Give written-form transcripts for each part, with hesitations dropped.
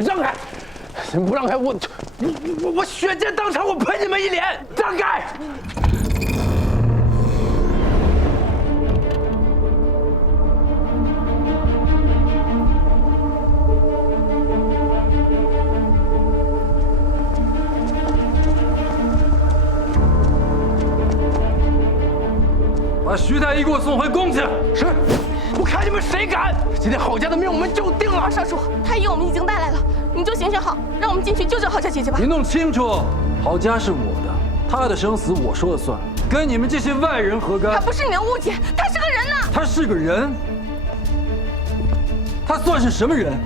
让开！不让开我血溅当场，我喷你们一脸！让开！把徐太医给我送回宫去。是，我看你们谁敢！今天郝家的命我们就定了。少主，太医我们已经带来了，你就行行好，让我们进去救救郝家姐姐吧。你弄清楚，郝家是我的，他的生死我说了算，跟你们这些外人何干？他不是你的误解，他是个人呐。他是个人？他算是什么人？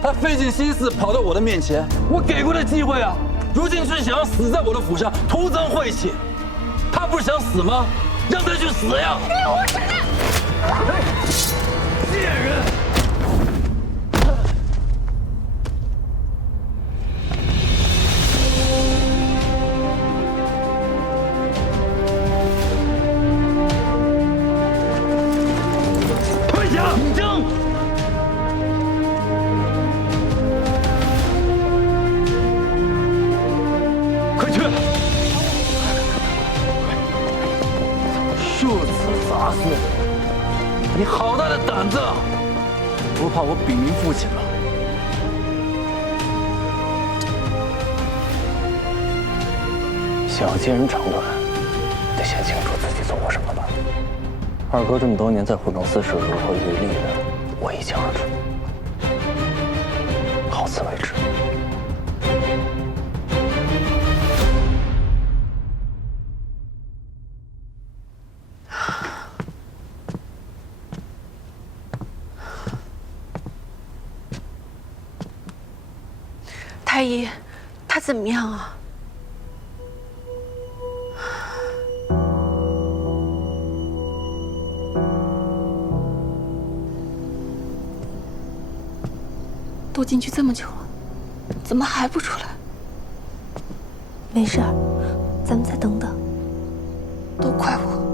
他费尽心思跑到我的面前，我给过他机会啊，如今却想要死在我的府上，徒增晦气。他不是想死吗？让他去死呀！你无耻！贱人！退下！争！快去！如此杂碎，你好大的胆子！不怕我禀明父亲吗？想要接人长短，得先清楚自己做过什么吧。二哥这么多年在虎城寺是如何渔利的，我一清二楚。好自为之。太医，他怎么样啊？都进去这么久了，怎么还不出来？没事儿，咱们再等等。都怪我，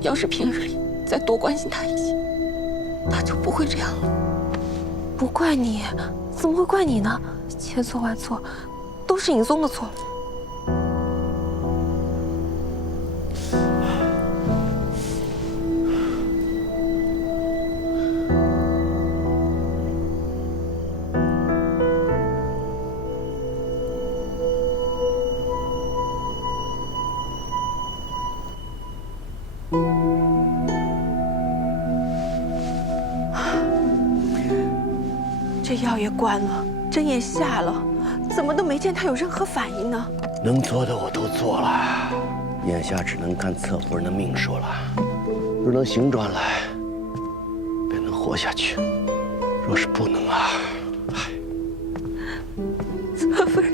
要是平日里再多关心他一些，他就不会这样了。不怪你，怎么会怪你呢？千错万错，都是尹宗的错。这药也灌了，针也下了，怎么都没见他有任何反应呢？能做的我都做了，眼下只能看侧夫人的命数了。若能行转来，便能活下去；若是不能啊，侧夫人，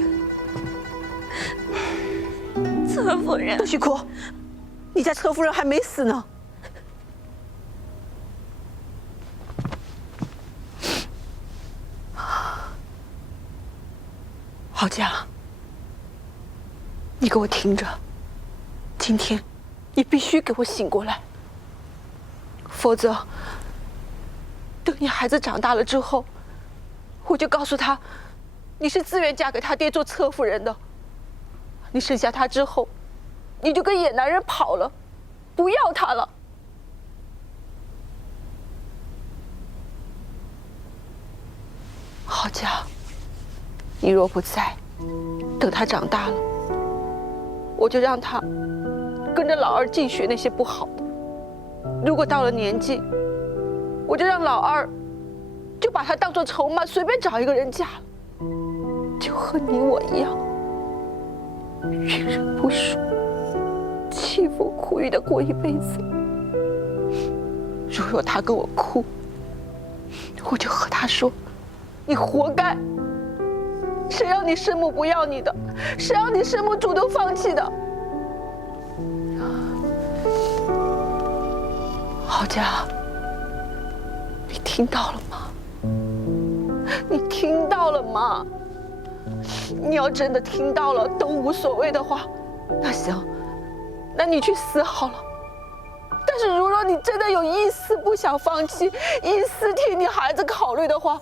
侧夫人，不许哭！你家侧夫人还没死呢。郝家，你给我听着，今天你必须给我醒过来，否则等你孩子长大了之后，我就告诉他，你是自愿嫁给他爹做侧夫人的。你生下他之后，你就跟野男人跑了，不要他了。郝家，你若不在，等他长大了，我就让他跟着老二净学那些不好的。如果到了年纪，我就让老二就把他当作筹码，随便找一个人嫁了，就和你我一样，遇人不淑，凄风苦雨的过一辈子。如若他跟我哭，我就和他说：“你活该。谁让你生母不要你的？谁让你生母主动放弃的？”郝家，你听到了吗？你听到了吗？你要真的听到了都无所谓的话，那行，那你去死好了。但是如果你真的有一丝不想放弃，一丝替你孩子考虑的话，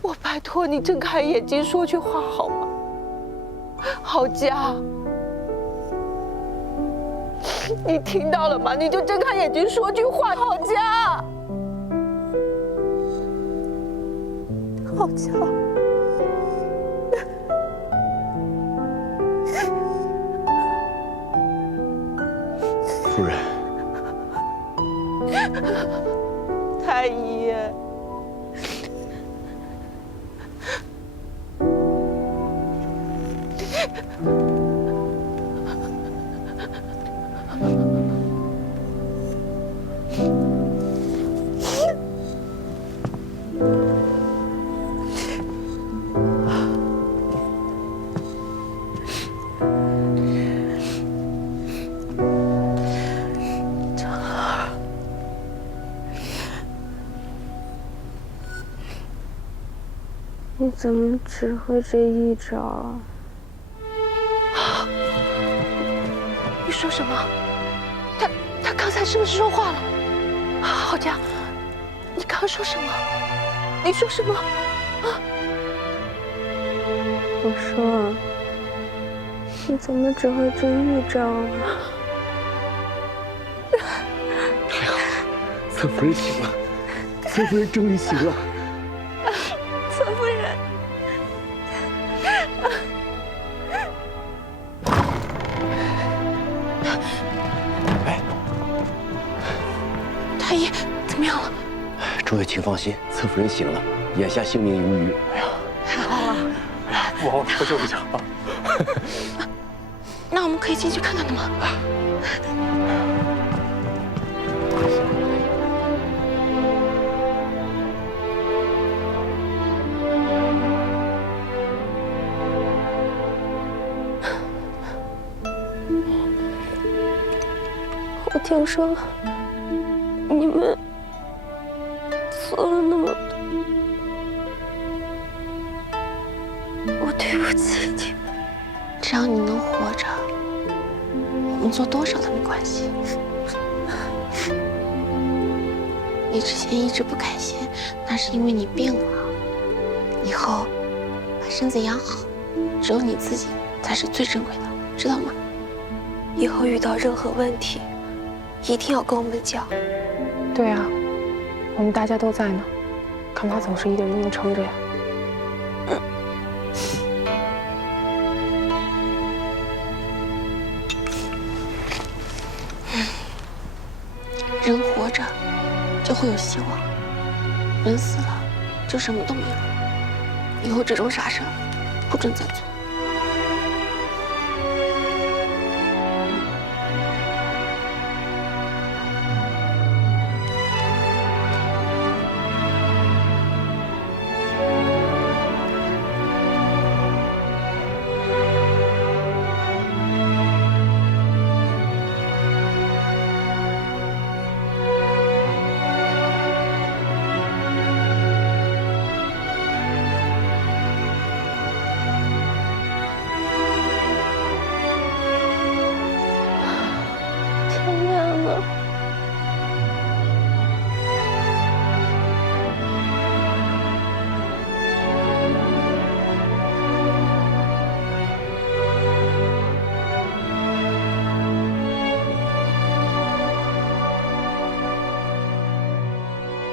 我拜托你睁开眼睛说句话好吗？郝佳，你听到了吗？你就睁开眼睛说句话，郝佳。郝佳，夫人，太医。你怎么只会这一招啊？你说什么？他刚才是不是说话了？郝佳，你刚刚说什么？你说什么？我说，你怎么只会这一招啊？太好了，侧夫人醒了，侧夫人终于醒了。侧夫人，哎，太医怎么样了？诸位请放心，侧夫人醒了，眼下性命无虞。哎呀，太好了。不好，不救不救啊！那我们可以进去看看的吗？我听说你们做了那么多，我对不起你们。只要你能活着，我们做多少都没关系。你之前一直不开心，那是因为你病了。以后把身子养好，只有你自己才是最珍贵的，知道吗？以后遇到任何问题，一定要跟我们讲。对啊，我们大家都在呢，干嘛总是一个人硬撑着呀？人活着就会有希望，人死了就什么都没有。以后这种傻事儿不准再做。